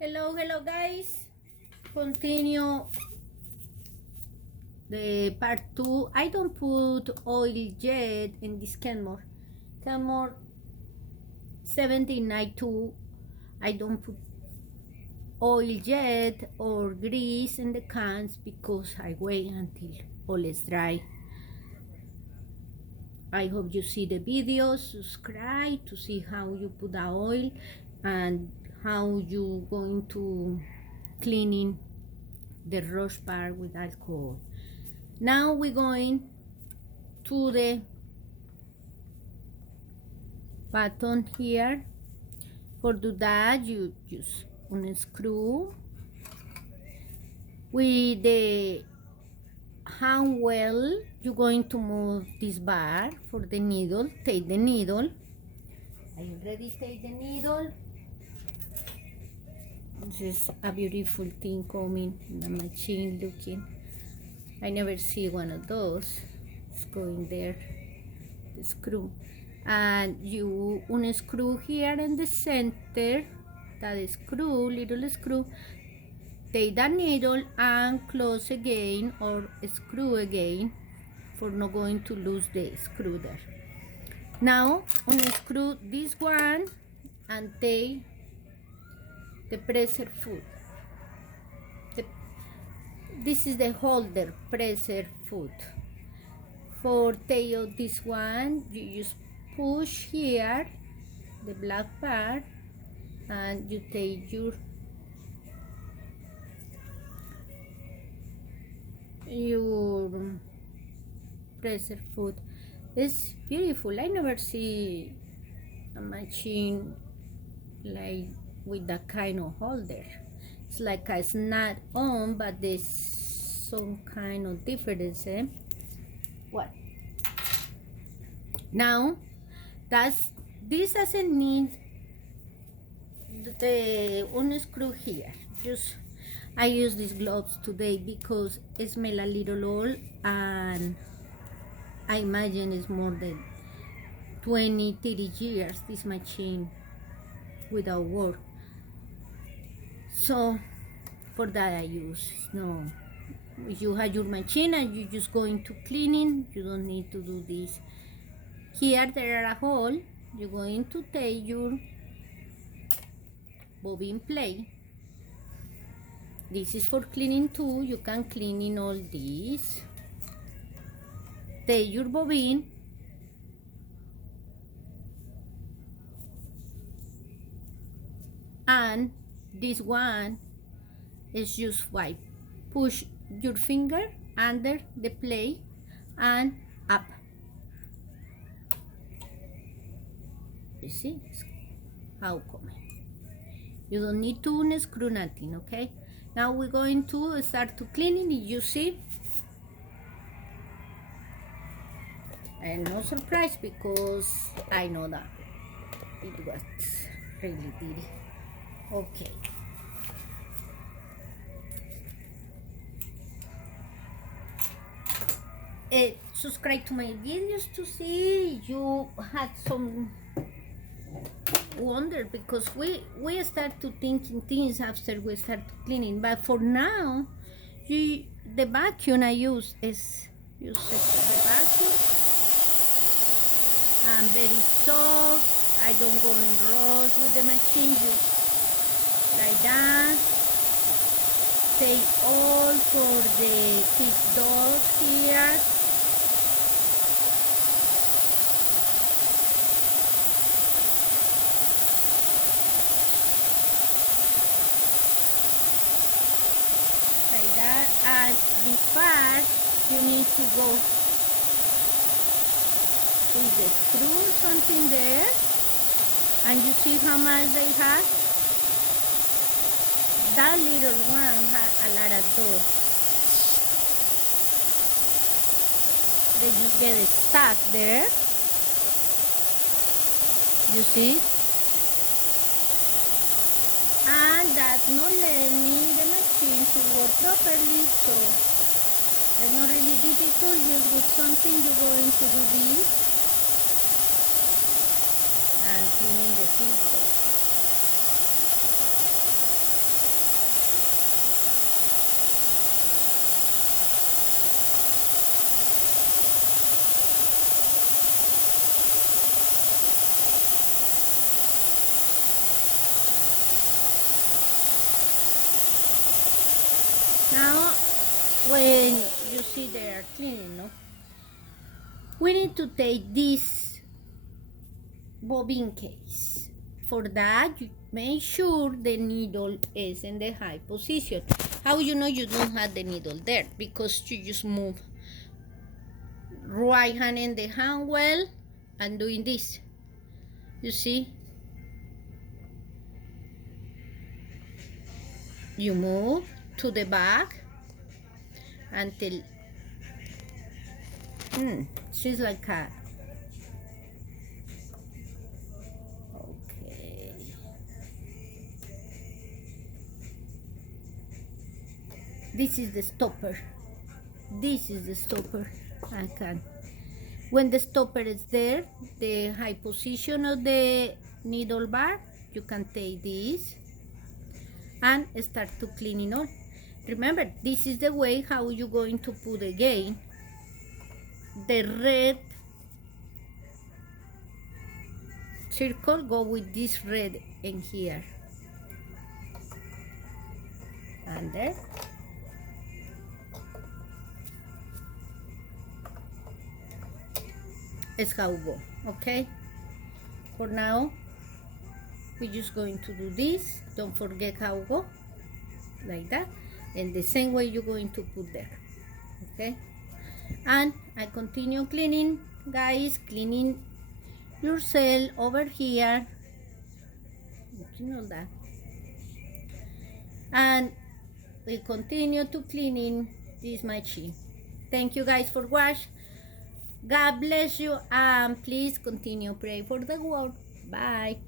Hello guys. Continue the part 2. I don't put oil yet in this Kenmore. Kenmore 1792. I don't put oil yet or grease in the cans because I wait until all is dry. I hope you see the video. Subscribe to see how you put the oil and how you going to cleaning the rush bar with alcohol. Now we're going to the button here. For do that, you use unscrew with the hand well. You're going to move this bar for the needle. Take the needle. I already take the needle. This is a beautiful thing coming in the machine looking. I never see one of those. It's going there, the screw. And you unscrew here in the center, that screw, little screw. Take that needle and close again or screw again for not going to lose the screw there. Now unscrew this one and take the presser foot. This is the holder presser foot. For tail this one, you just push here the black part and you take your presser foot. It's beautiful. I never see a machine like with that kind of holder. It's like it's not on, but there's some kind of difference. What? Now, this doesn't need the unscrew here. Just I use these gloves today because it smells a little old, and I imagine it's more than 20-30 years this machine without work. So for that I use no. If you have your machine and you're just going to cleaning, you don't need to do this. Here there are a hole. You're going to take your bobbin plate. This is for cleaning too. You can clean in all these. Take your bobbin and this one is just wipe. Push your finger under the plate and up. You see how come. You don't need to unscrew nothing, okay? Now we're going to start to cleaning. You see, and no surprise because I know that it was really dirty. Okay. Subscribe to my videos to see you had some wonder because we start to thinking things after we start cleaning, but for now the vacuum I use is the vacuum. I'm very soft. I don't go in rolls with the machine, just like that. Take all for the thick doors here. Like that, and this part you need to go with the screw something there, and you see how much they have. That little one has a lot of those. They just get stuck there. You see? And that's not letting me the machine to work properly, so it's not really difficult. Just with something you're going to do this and cleaning the filter. when you see they are cleaning, no? We need to take this bobbin case. For that, you make sure the needle is in the high position. How you know you don't have the needle there? Because you just move right hand in the hand well and doing this. You see? You move to the back until she's like that. Okay. This is the stopper. This is the stopper. I can. When the stopper is there, the high position of the needle bar, you can take this and start to cleaning all. Remember, this is the way how you're going to put again the red circle. Go with this red in here and there. It's how we go. Okay, for now we're just going to do this. Don't forget how we go, like that, and the same way you're going to put there. Okay, and I continue cleaning, guys, cleaning yourself over here, you know that, and we continue to cleaning this machine. Thank you guys for watching. God bless you, and please continue pray for the world. Bye.